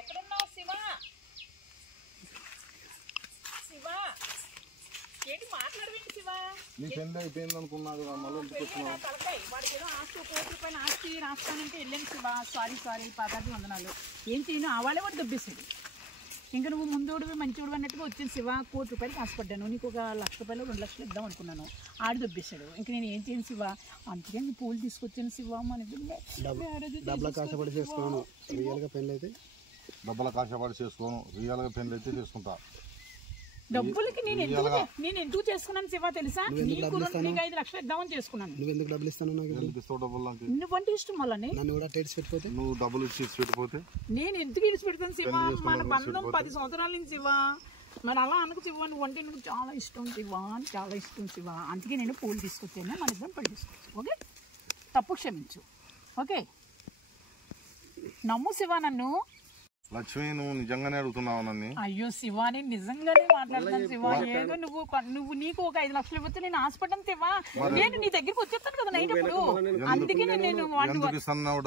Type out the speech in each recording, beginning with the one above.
ఎక్కడున్నావు శివ? శివ ఏంటి మాట్లాడవేంటి శివ? నీ పెళ్ళి అయిపోయింది అనుకున్నాను. తలకాయ వాడికి ఏదో ఆస్తి ₹1,00,000 ఆస్తి రాస్తానంటే వెళ్ళాను శివ. సారీ పదార్థం వందనాలు. ఏం చేయను ఆవాలే వాడు దెబ్బేసాడు. ఇంకా నువ్వు ముందోడివి మంచోడు అన్నట్టుగా వచ్చింది శివ. ₹1,00,000 ఆశపడ్డాను. నీకు ఒక ₹1,00,000 2 లక్షలు ఇద్దాం అనుకున్నాను. ఆడు దెబ్బేశాడు. ఇంక నేను ఏం చేయను శివ. అందుకే నీ పూలు తీసుకొచ్చాను శివ. మన డబ్బులకు ఆశపడి చేసుకోను. రియల్గా పెళ్ళి అయితే డబ్బులకు ఆశపడి చేసుకోను. రియల్గా పెళ్ళి అయితే చేసుకుంటా. డబ్బులకి నేను ఎందుకు చేసుకున్నాను శివ తెలుసా? నీకు 5 లక్షలు ఇద్దామని చేసుకున్నాను. నువ్వు ఎందుకు డబ్బులు ఇస్తాను? నువ్వంటే ఇష్టం వల్లనే. నన్ను కూడా టేట్స్ పెట్టిపోతే నువ్వు డబ్బులు ఇచ్చి పెట్టిపోతే నేను ఎందుకు ఇడిచి పెడతాను శివ? మన బంధం 10 సంవత్సరాల నుంచి శివ. మరి అలా అనకు శివ. నువ్వంటే నాకు చాలా ఇష్టం శివ. చాలా ఇష్టం శివ. అందుకే నేను పూలు తీసుకొచ్చాను. మన ఇద్దరం పెళ్లి తీసుకోవచ్చు. ఓకే, తప్పు క్షమించు. ఓకే, నమ్ము శివ నన్ను. లక్ష్మి నువ్వు నిజంగానే అడుగుతున్నావు నన్ను? అయ్యో శివ నేను నిజంగానే మాట్లాడతాను శివ. ఏదో నువ్వు నీకు ఒక 5 లక్షలు ఇవ్వచ్చు. నేను ఆశపడ్డాను శివ. నేను నీ దగ్గరికి వచ్చేస్తాను కదా నైట్ అప్పుడు. అందుకే నేను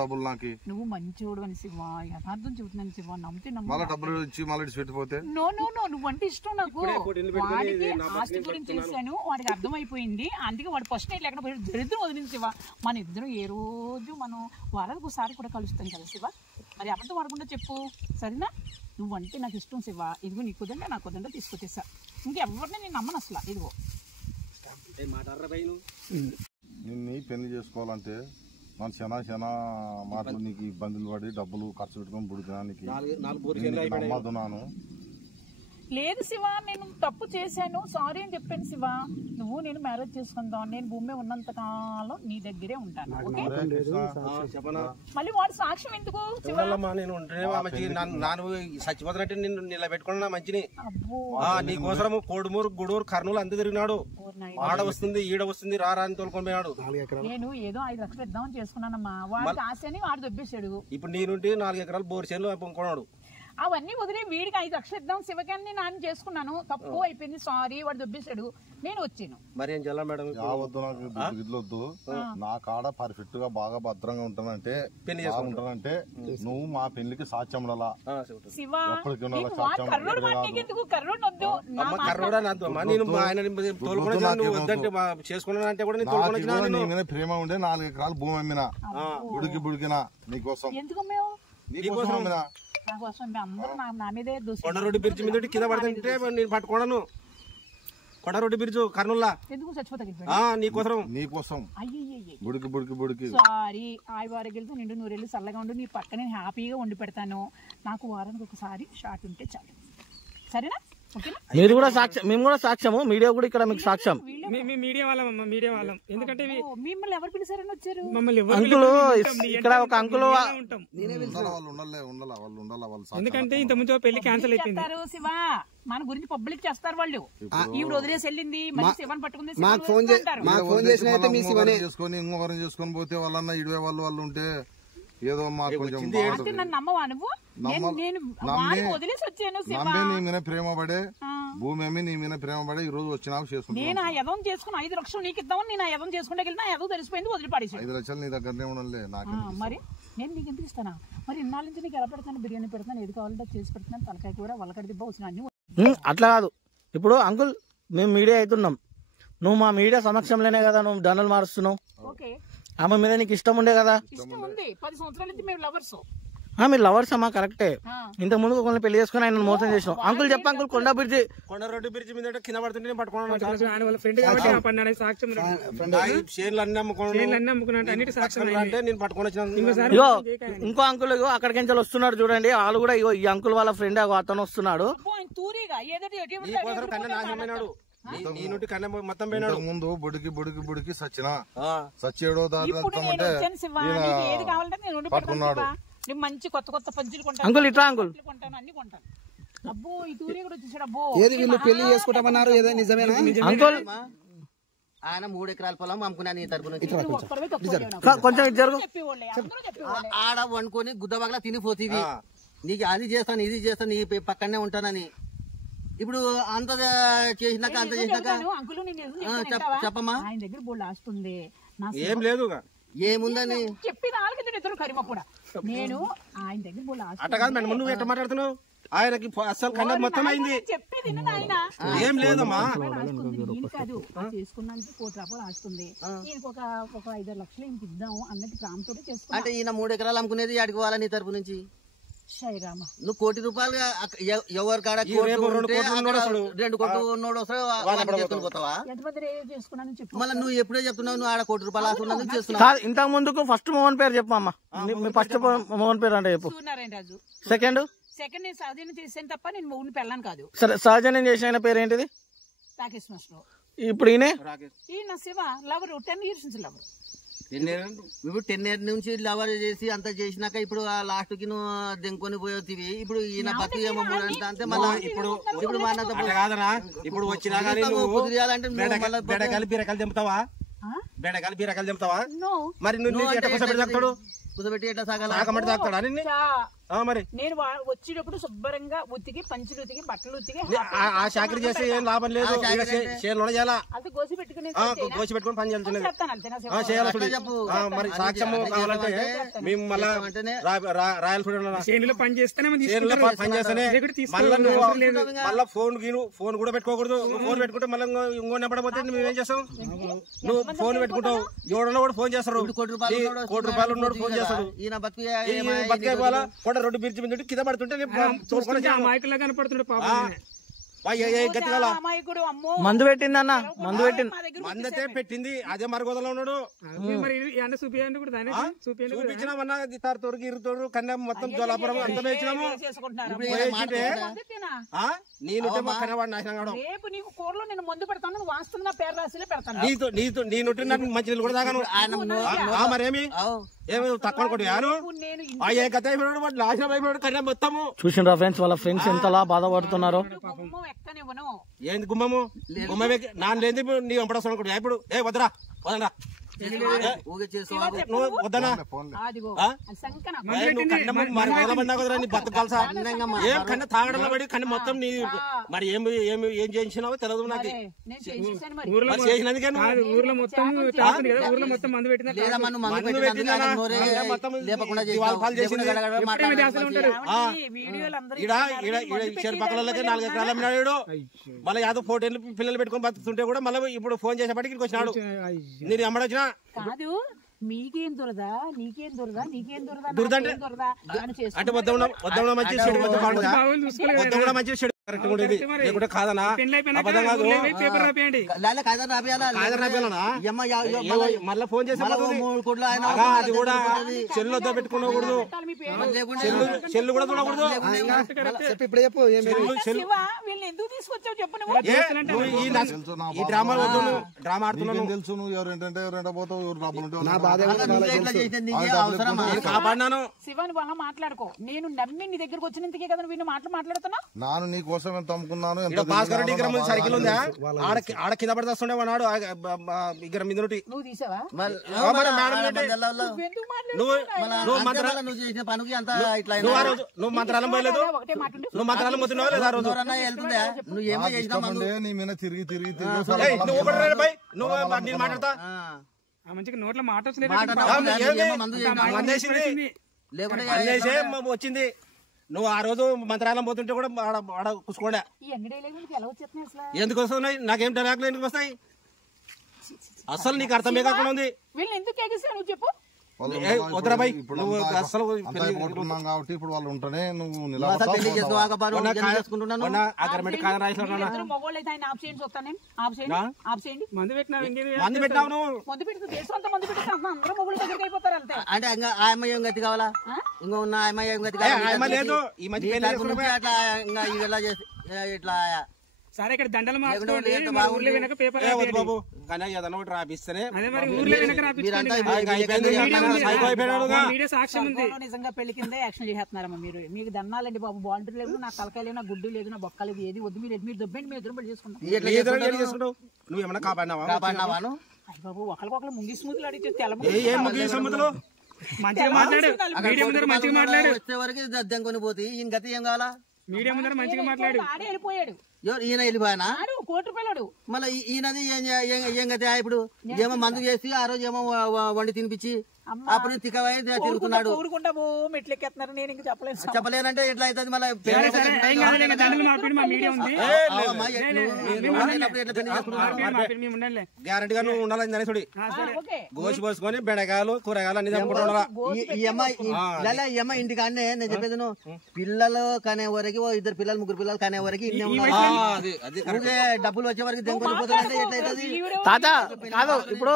డబ్బులు నాకు నువ్వు మంచోడు అని శివ. యథార్థం చెబుతున్నాను శివ. నమ్మితే డబ్బులు ఇచ్చి మళ్ళీ పెట్టిపోతే నో నువ్వంటే ఇష్టం నాకు. వాడికి ఆస్తి గురించి చేశాను. వాడికి అర్థమైపోయింది. అందుకే వాడు ఫస్ట్ నైట్ లేకుండా దరిద్రం వదిలింది శివ. మన ఇద్దరం ఏ రోజు మనం వారానికి ఒకసారి కూడా కలుస్తాం కదా శివ. మరి అబద్ధం వాడకుండా చెప్పు సరేనా? నువ్వంటే నాకు ఇష్టం శివ. ఇదిగో నీకు కుదంటే నాకు కుదంటే తీసుకొచ్చేసా. ఇంకెవరిని నేను నమ్మను అసలు. ఇదిగో నిన్ను పెళ్లి చేసుకోవాలంటే మన చాలా మాటలు నీకు ఇబ్బందులు పడి డబ్బులు ఖర్చు పెట్టుకొని బుడికడానికి నమ్మదున్నాను. లేదు శివ, నేను తప్పు చేశాను, సారీ అని చెప్పాను శివ. నువ్వు నేను మ్యారేజ్ చేసుకుందాం. నేను భూమి ఉన్నంత కాలం నీ దగ్గరే ఉంటాను. మళ్ళీ వాడు సాక్ష్యం ఎందుకు? చచ్చిపోతున్నట్టు నిన్ను నిలబెట్టుకున్నా మంచిని. నీకోసం కోడుమూరు గుడూరు కర్నూలు అంత తిరిగినాడు. ఆడ వస్తుంది ఈడ వస్తుంది రారా అని తోలుకొని పోయినాడు. నేను ఏదో 5 లక్షలు ఇద్దామని చేసుకున్నానమ్మా. వాడికి ఆశని వాడు దొబ్బేశాడు. ఇప్పుడు నీ నుండి 4 ఎకరాలు బోర్ చేనులు కొన్నాడు. అవన్నీ వదిలే వీడికి 5 లక్షలు ఇద్దాం శివకాన్ని నాన్న చేసుకున్నాను. తప్పు అయిపోయింది, సారీ. వాడు దొబ్బేశాడు, నేను వచ్చాను. మరి ఏం చేయాలి మేడం? వద్దు, నాకు వద్దు. నా కాడ పర్ఫెక్ట్ గా బాగా భద్రంగా ఉంటానంటే ఉంటానంటే నువ్వు మా పెళ్లికి సాక్ష్యం శివ. ప్రేమ ఉండే 4 ఎకరాలు భూమి అమ్మినా బుడికినా నీకోసం. ఎందుకు అమ్మినా? కొండరోడ్డు బ్రిడ్జ్ మీద కింద పడుతుంటే నేను పట్టుకోను. కొండరోడ్డు బ్రిడ్జ్ కర్నూలులా ఎందుకు చచ్చిపోతా నీకోసం. బుడికి సారీ. ఆయువారోగ్యాలతో నిండు 100 ఏళ్ళు చల్లగా ఉండు. నీ పక్కన హ్యాపీగా వండి పెడతాను. నాకు వారానికి ఒకసారి షార్ట్ ఉంటే చాలు, సరేనా? మీరు కూడా సాక్ష్యం, మేము కూడా సాక్ష్యము. మీడియా కూడా ఇక్కడ మీకు సాక్ష్యం. మీడియా వాళ్ళం. ఎందుకంటే మిమ్మల్ని ఎవరు పిలిచారని వచ్చారు? అంకులు ఇక్కడ ఒక అంకులు. ఎందుకంటే ఇంత ముందు పెళ్లి క్యాన్సిల్ అయిపోయింది శివ. మన గురించి పబ్లిక్ చేస్తారు వాళ్ళు. ఈవిడ వదిలేసి వెళ్ళింది, మళ్ళీ శివన్ పట్టుకుంది. ఇంకొకరిని చేసుకొని పోతే వాళ్ళన్నా ఇడివే వాళ్ళు ఉంటే ఏదో మాకు నన్ను నమ్మవా నువ్వు? వదిలేసి వచ్చాను. నీ మీద ప్రేమ పడే భూమి అమ్మి నీ మీద ప్రేమ పడే ఈ రోజు వచ్చినా చేసుకున్నాను. నేను ఆ యదం చేసుకుని 5 లక్షలు నీకు ఇద్దామని నేను ఆ యదం చేసుకుంటే వెళ్ళినా యదం తెలిసిపోయింది, వదిలిపడేసి. 5 లక్షలు నీ దగ్గరనే ఉండలే నాకు. మరి నేను నీకు ఎందుకు ఇస్తానా? మరి ఇన్నాళ్ళ నుంచి నీకు ఎలా పెడతాను? బిర్యానీ పెడతాను, ఏది కావాలంటే చేసి పెడతాను. తలకాయ కూర, వల్లకడి దిబ్బ వచ్చిన అన్ని. అట్లా కాదు. ఇప్పుడు అంకుల్ మేము మీడియా అవుతున్నాం. నువ్వు మా మీడియా సమక్షంలోనే కదా నువ్వు దండలు మారుస్తున్నావు. ఆమె మీద నీకు ఇష్టం ఉండే కదా? ఇష్టం ఉంది. 10 సంవత్సరాల నుంచి మేము లవర్స్. మీరు లవర్స్ అమ్మా, కరెక్టే. ఇంత ముందు ఒకరిని పెళ్లి చేసుకుని ఆయన మోసం చేసినాం. అంకుల్ చెప్ప అంకుల్. కొండరోడ్డు బ్రిడ్జ్ మీద కింద పడుతుంటే పట్టుకున్నాను. ఇంకో అంకుల్ అక్కడికి వస్తున్నాడు చూడండి. వాళ్ళు కూడా ఈ అంకుల్ వాళ్ళ ఫ్రెండ్ అతను వస్తున్నాడు. ముందు బుడికి సచ్చేడో పట్టుకున్నాడు. మంచి కొత్త పంచులు అంకుల్ ఇట్లా అంకుల్ కొంటాను, అన్ని కొంటాను. అబ్బో ఈ తూరి కూడా వచ్చేసాడు. అబ్బో ఏది వీళ్ళు పెళ్లి చేసుకుంటామన్నారు, ఏదో నిజమేనా అంకుల్? ఆయన 3 ఎకరాల పొలం అమ్ముకున్నా నీ తరపున. కొంచెం ఇద్దరు ఆడ వండుకొని గుద్దబాగలా తినిపోతీవి. నీకు అది చేస్తాను ఇది చేస్తాను, నీ పక్కనే ఉంటానని. ఇప్పుడు అంత చేసినాక చెప్పమ్మా. ఆయన దగ్గర బోల్డ్ ఆస్తుంది. ఏం లేదు ఏముందని చెప్పి నాలుగు ఇద్దరు కరిమ కూడా నేను ఆయన దగ్గర పోలే అట్ట కాదు మేడం నువ్వు ఎట్లా మాట్లాడుతున్నావు ఆయనకి అసలు కన్నా మొత్తం అయింది చెప్పేది ఆయన ఏం లేదమ్మా నేను కాదు చేసుకున్నానికి 1 కోటి రూపాయలు ఆస్తుంది ఈయనకి ఒక 5 లక్షలు ఇంక ఇద్దాము అన్నట్టు ప్రాంతో చేసుకున్నా అంటే ఈయన 3 ఎకరాలు అమ్ముకునేది ఆడికి పోవాలా నీ తరపు నుంచి శ్రీరామ నువ్వు 1 కోటి రూపాయలు ఎవరి కాడ 2 కోట్లు ఉన్నోడు వస్తావు పోతావా ఎంతమంది చేసుకున్నాను చెప్పు మళ్ళీ నువ్వు ఎప్పుడే చెప్తున్నావు నువ్వు ఆడ 1 కోటి రూపాయలు ఆస్తున్నందుకు చేస్తున్నావు కాదు ఇంతకు ముందుకు ఫస్ట్ మోహన్ పేరు చెప్పమ్మా ఫస్ట్ మోహన్ పేరు అంటే చెప్పు సూర్యనారాయణ రాజు సెకండ్ నేను సౌదీని చేసాను తప్ప నేను మౌని పెళ్ళాను కాదు సరే సహజనం చేసిన పేరు ఏంటిది రాకేష్ మాస్టర్ ఇప్పుడు ఈయన ఈయన శివ లవర్ 10 years నుంచి లవర్ ఇప్పుడు 10 years నుంచి లవర్ చేసి అంత చేసినాక ఇప్పుడు లాస్ట్ కి నువ్వు దెంకొని పోయేవి ఇప్పుడు ఈయన బతుకు ఏమో అంటే మళ్ళీ ఇప్పుడు కాదనా ఇప్పుడు వచ్చినా కానీ కుదిరియాలంటే బెడకాయలు బీరకాయలు దింపుతావా బీరకాయలు దింపుతావా మరి నువ్వు చెప్తాడు కుదబెట్టి ఎట్లా సాగాలి ఆకమటి తాగుతాడా నిన్ను మరి నేను వచ్చేటప్పుడు శుభ్రంగా ఉతికి పంచులు ఉతికి బట్టలు ఉతికి ఆ చాకరీ చేస్తే ఏం లాభం లేదు చేయాలి చేయాలా అది గోసి పెట్టుకుని కోసి పెట్టుకుని పని చేయాల్సింది చెప్తాను అంతే నా చేయాలి మరి సాక్ష్యం కావాలంటే మేము మళ్ళా రాయాలి చేనులో పని చేస్తేనే పని చేస్తేనే మళ్ళీ ఫోన్ కూడా పెట్టుకోకూడదు ఫోన్ పెట్టుకుంటే మళ్ళీ ఇంకో నెంబడపోతే నువ్వేం చేస్తావు నువ్వు ఫోన్ పెట్టుకుంటావు ఎవడన్నా కూడా ఫోన్ చేస్తారు 1 కోటి రూపాయలు ఉన్నాడు ఫోన్ చేస్తాడు ఈయన బతికేవాలా కూడా 2 బిర్చి మీద కింద పడుతుంటే అమాయకులా కనపడుతుండే పాపం మందు పెట్టిందన్న మందు పెట్టింది మందతే పెట్టింది అదే మరగోదలో ఉన్నాడు మరి ఎండ చూపియండి కూడా దాన్ని చూపించినామన్నా తోరుకి ఇరుతోడు కన్యా మొత్తం జోలాపురం అంత వేసినాము నేను రేపు నీకు కూరలో నేను మందు పెడతాను నువ్వు వాస్తున్నా పేరు రాసిలే పెడతాను నీతో నీ నొట్టి మంచి నీళ్ళు కూడా తాగాను మరేమి ఏమి తక్కువ కొట్టాను ఏ కథ అయిపోయాడు వాడు నాశనం అయిపోయాడు కన్యా మొత్తము చూసిండ్రా ఫ్రెండ్స్ వాళ్ళ ఫ్రెండ్స్ ఎంతలా బాధపడుతున్నారో ఏంది గుమ్మము గుమ్మమే నాన్న లేని నీ వెంపడొస్తాను అనుకుంటా ఇప్పుడు ఏ వదరా వదరా నువ్వు వద్దనా బతకాల్సా ఏం కన్నా తాగడంలో పడి కన్నా మొత్తం నీ మరి ఏం చేయించినావో తెలియదు నాకు చేసినందుకే ఊర్లో మొత్తం ఊర్లో మొత్తం మందు పెట్టిన పక్కలకి 4 ఎకరాలు అమ్మినాడు మళ్ళీ యాదో 4 పిల్లలు పెట్టుకుని బతుకుతుంటే కూడా మళ్ళీ ఇప్పుడు ఫోన్ చేసేపటికి ఇక్కడికి వచ్చినాడు నేను అమ్మడొచ్చినా కాదు మీకేం దొరదా నీకేం దొరదా నీకేం దొరదా దురదంటే అంటే వద్ద మంచి చెడు వద్ద మంచి చెడు కరెక్ట్ ఉండేది లేకుంటే కాదనా అబద్ధం కాదు మళ్ళీ ఫోన్ చేసి అది కూడా చెల్లుతో పెట్టుకోకూడదు చెల్లు కూడా చూడకూడదు ఇప్పుడు చెప్పు ఎందుకు తీసుకొచ్చావు చెప్పు ఈ డ్రామా డ్రామా ఆడుతున్నాను తెలుసు నువ్వు ఎవరేంటంటే ఎవరంటే పోతావు ఎవరు డబ్బులు నా బాధ కాపాడినాను శివాని వల్ల మాట్లాడుకో నేను నమ్మి నీ దగ్గరకు వచ్చినందుకే కదా నువ్వు మాట్లాడుతున్నా నాను నీ కోసం ఎంత అమ్ముకున్నాను భాస్కర్ రెడ్డి ఇక్కడ సైకిల్ ఉందా ఆడ కింద పడితే వాడు ఇక్కడ మీద నువ్వు తీసావా నువ్వు మంత్రాలం పోయలేదు నువ్వు మంత్రాలం పోతున్నావు లేదా రోజు నీ మీద తిరిగి తిరిగి నువ్వు నువ్వు నేను మాట్లాడతా మంచిగా నోట్ల మాట వచ్చింది నువ్వు ఆ రోజు మంత్రాలయం పోతుంటే కూడా ఆడ కూసుకోండా ఎందుకు వస్తున్నాయి నాకేం టరాకులు ఎందుకు వస్తాయి అసలు నీకు అర్థమే కాకుండా ఉంది చెప్పు వద్దురాబాయ్ కాబట్టి ఇప్పుడు వాళ్ళు ఉంటేనే నువ్వు మందు పెట్టినావు అంటే ఆయమ్మ ఏం గతి కావాలా ఇంకా ఉన్న ఆయమ్మ ఏం గతి కావాలి లేదు ఈ మధ్య ఇలా చేసి ఇట్లా సరే ఇక్కడ దండలు మార్చుకోండి ఊర్లో వెనక పేపర్ బాబు కానీ ఏదన్నా ఒకటి రాపిస్తేనే అదే మరి ఊర్లో వెనక రాపించండి సాక్ష్యం ఉంది నిజంగా పెళ్లి కింద యాక్షన్ చేస్తున్నారమ్మా మీరు మీకు దండాలండి బాబు బాండరీ లేదు నా తలకాయ లేదు నా గుడ్డు లేదు నా బొక్క లేదు ఏది వద్దు మీరు దొబ్బండి మీరు ఎదురు చేసుకుంటావు నువ్వు ఏమన్నా కాపాడినావాను బాబు ఒకరికొకరు ముంగి స్మూతులు అడిగితే తెల్ల మంచిగా మాట్లాడు మీడియా ముందర మంచిగా మాట్లాడు వచ్చే వరకు దద్దెంకొని పోతే ఈయన గతి ఏం కావాలా మీడియా ముందర మంచిగా మాట్లాడు వెళ్ళిపోయాడు ఈయన వెళ్ళిపోయానా ₹1,00,000 మళ్ళీ ఈయనది ఏం కదా ఇప్పుడు ఏమో మందు చేసి ఆ రోజు ఏమో వండి తినిపించి అప్పుడు తిక్కవై తిరుగుతున్నాడు. ఊరుకుంటాము మెట్లెక్కేస్తున్నారు. నేను ఇంకా చెప్పలేదు. చెప్పలేనంటే ఎట్లా అవుతుంది మళ్ళీ గ్యారెంటీగా నువ్వు ఉండాలని తెలిసి గోసి పోసుకొని బెండకాయలు కూరగాయలు అన్ని తెంపుకుంటా. ఈ అమ్మాయి ఇంటికి అన్నే నేను చెప్పేది పిల్లలు కనే వరకు 2 పిల్లలు 3 పిల్లలు కనే వరకు ఇన్నే ఉన్నారు. డబ్బులు వచ్చే వరకు దెంకొని పోతుందంటే ఎట్లయితుంది తాత? కాదు ఇప్పుడు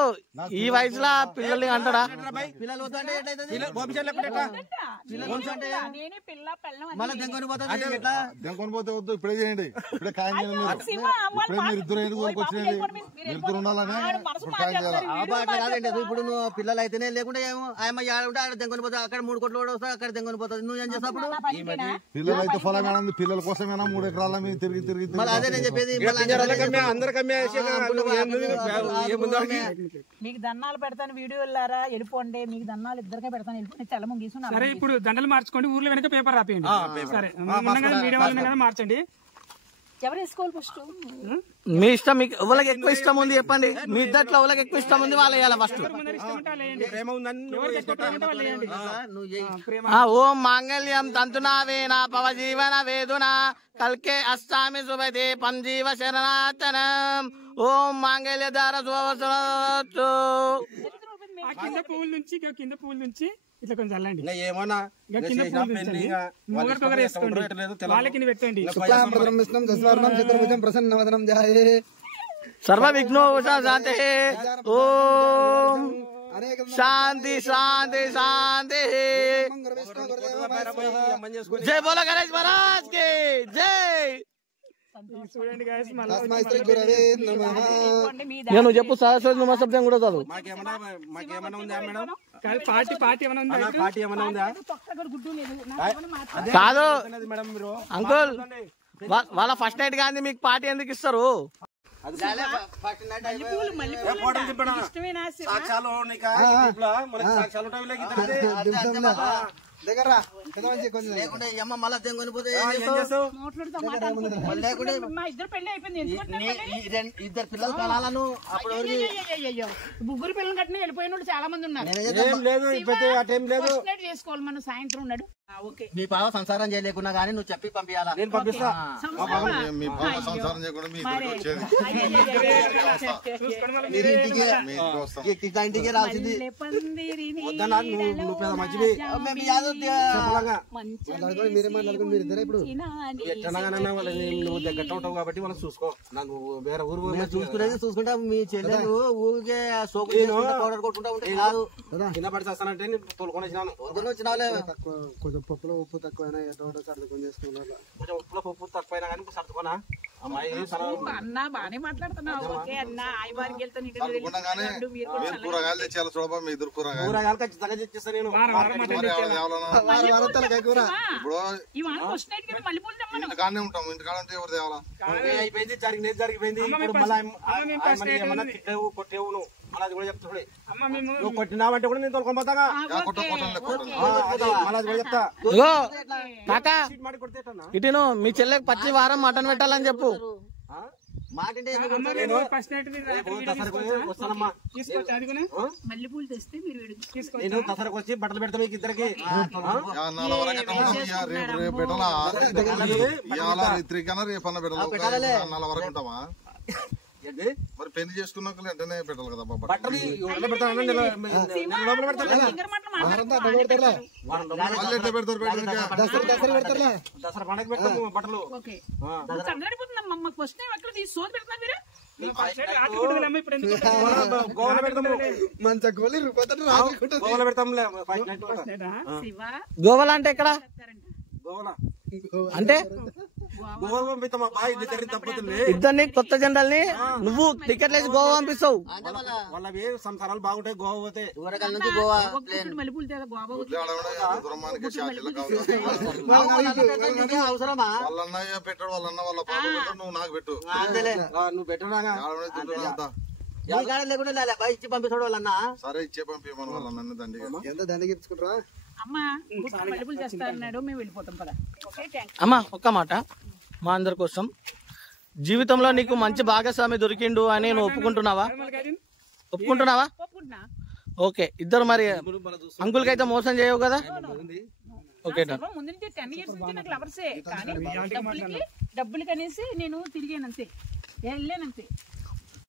ఈ వయసులో పిల్లల్ని అంటాడా? పిల్లలు వద్దంటే ఎట్లయితుంది మళ్ళీ దెంకొని పోతే వద్దు. ఇప్పుడే చేయండి. ఇప్పుడే ఖాయం చేయండి. ఇప్పుడే మీరు ఇద్దరు వచ్చినాయి. మీరు ఇద్దరు ఉండాలని ఇప్పుడు ఖాయం చేయాలి. అట్లా కాదండి. ఇప్పుడు నువ్వు పిల్లలు అయితేనే లేకుంటే ఏమో ఆయమ్మ ఆడుంటే ఆడ దెంకొని పోతా. అక్కడ 3 కోట్లు వస్తా అక్కడ దెంకొని పోతుంది. నువ్వు ఏం చేస్తావు? పిల్లలు అయితే ఫలమేనా? పిల్లల కోసమేనా 3 ఎకరాల మీద తిరిగి మళ్ళీ అదే నేను చెప్పేది. మీకు దండాలు పెడతాను వీడియో వెళ్ళారా వెళ్ళిపోండి. మీకు దండాలు ఇద్దరికే పెడతాను వెళ్ళిపోండి. తెల్లము గీసు. సరే ఇప్పుడు దండలు మార్చుకోండి. ఊర్లో వెనక పేపర్ రాపియండి. సరే మీడియా వాళ్ళు కదా మార్చండి. ఎవరు వేసుకోవాలి ఫస్ట్? మీ ఇష్టం. మీకు ఎవరికి ఎక్కువ ఇష్టం ఉంది చెప్పండి. మీ ఇద్దట్లో ఎవరికి ఎక్కువ ఇష్టం ఉంది వాళ్ళు వేయాలి ఫస్ట్. ఓం మాంగళ్యం తంతునావేన పవ జీవన వేదున కల్కే అస్సామి శుభదే పంజీవ శరణాతనం. ఓం మాంగళ్య దార శుభవస్తు. కింద పువ్వుల నుంచి ఇట్లా కొంచెం చల్లండి. ఏమన్నా వాళ్ళకి పెట్టండి. సర్వ విఘ్నోపశాంతే. ఓం శాంతి శాంతి శాంతి. జై బోలో గణేష్ మహారాజ్ కి జై. చూడండి guys, నేను చెప్పు సరస్వతి నమశబ్దం కూడా చదువు. మాకేమన్నా ఉందా మేడం? పార్టీ ఏమైనా ఉందా? పార్టీ ఏమైనా ఉందా? కాదు మేడం మీరు అంకుల్ వాళ్ళ ఫస్ట్ నైట్ కానీ మీకు పార్టీ ఎందుకు ఇస్తారు? సాక్ష్యాలు సాక్ష్యాలు మళ్ళా దెంకొని పోతే ఇద్దరు పిల్లలు కలాలను అప్పుడు 3 పిల్లలు కట్టిన వెళ్ళిపోయిన వాళ్ళు చాలా మంది ఉన్నారు. చేసుకోవాలి మనం. సాయంత్రం ఉన్నాడు. మీ పాప సంసారం చేయలేకున్నా గానీ నువ్వు చెప్పి పంపించాలా? నేను పంపిస్తా. మీ బాబు సంసారం చేయకుండా మీ ఇద్దరికి వచ్చేది. ఇంటికి రాల్సింది. నువ్వు పెద్ద మంచివి నువ్వు దగ్గర ఉంటావు కాబట్టి వాళ్ళకి చూసుకో. నాకు వేరే ఊరు చూసుకునేది చూసుకుంటా. మీ చెల్లెలు ఊరికే సోకు పౌడర్ కొట్టుకుంటా ఉంటే కాదు. కింద పడి చేస్తానంటే నేను తోలుకొని వచ్చినాను. కొంచెం పప్పులో ఉప్పు తక్కువైనా సర్దుకొని చేసుకున్నా. కొంచెం ఉప్పులో ఉప్పు తక్కువైనా కానీ సర్దుకోనా? అమ్మాయి అన్న బానే మాట్లాడుతున్నావు. ఓకే అన్న ఆయవారికి వెళ్తాను. కూరగాయలు తెచ్చేయాలి చూడబా. మీ ఇద్దరు కూరగాయలు ఖచ్చితంగా తెచ్చేస్తా నేను. ఇంటికాడనే ఉంటాం. ఇంటికాడ ఉంటే ఎవరు తేవాలా? అయిపోయింది. జరిగిపోయింది. ఇప్పుడు మళ్ళీ ఏమన్నా తిట్టేవు కొట్టేవు నువ్వు అలాది కూడా చెప్తా. నువ్వు కొట్టినావంటే కూడా నేను తోలుకొని పోతాగా. చెప్తా ఇటు మీ చెల్లెకి పచ్చి వారం మటన్ పెట్టాలని చెప్పు. మల్లెపూలు తెస్తే మీరు నేను దసరకు వచ్చి బట్టలు పెడతా మీకు ఇద్దరికి. రేపు పెట్టాలా? రేపన్నా పెట్టాలి. 4 వరకు ఉంటామా? మరి పెళ్లి చేసుకున్నాక వెంటనే పెట్టాలి కదా బట్టలు. దసరా పండగ పెడతాము బట్టలు. గోవలో పెడతాము. మంచి గోళీ గోవలో పెడతాము. గోవాల అంటే ఎక్కడ? గోవలా అంటే గోవా పంపిస్తామా? ఇద్దరిని కొత్త జెండల్ని నువ్వు టికెట్లు వేసి గోవా పంపిస్తావు. వాళ్ళవి సంసారాలు బాగుంటాయి. గోవా పోతే నుంచి గోవా అవసరమా? వాళ్ళన్నయ్య పెట్టాడు. వాళ్ళన్న వాళ్ళ పాప నువ్వు నాకు పెట్టు. నువ్వు పెట్టినాగా లేకుండా ఇచ్చి పంపిస్తాడు వాళ్ళన్నా. సరే ఇచ్చే పంపించమని వాళ్ళన్న దండిగా. ఎంత దండిగా ఇచ్చుకుంటారా? మల్లెపూలు చేస్తా అన్నాడు. మేము వెళ్ళిపోతాం కదా. అమ్మా ఒక్క మాట మా అందరి కోసం. జీవితంలో నీకు మంచి భాగస్వామి దొరికిండు అని నువ్వు ఒప్పుకుంటున్నావా? ఒప్పుకుంటున్నావా? ఒప్పుకుంటున్నా. ఓకే, ఇద్దరు మరి అంకుల్ కి అయితే మోసం చేయవు కదా? ఓకే నా ముందు నుంచి 10 years నుంచి నాకు లవర్సే, కానీ డబ్బులకి అనేసి నేను తిరిగానంతే, వెళ్ళానంతే.